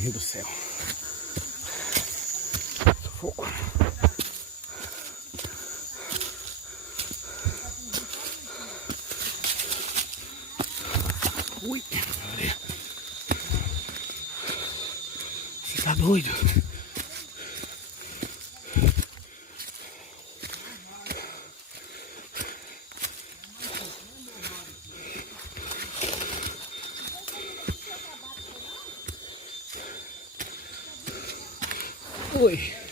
Meu do céu. Fogo. Ui, você tá doido? Oi.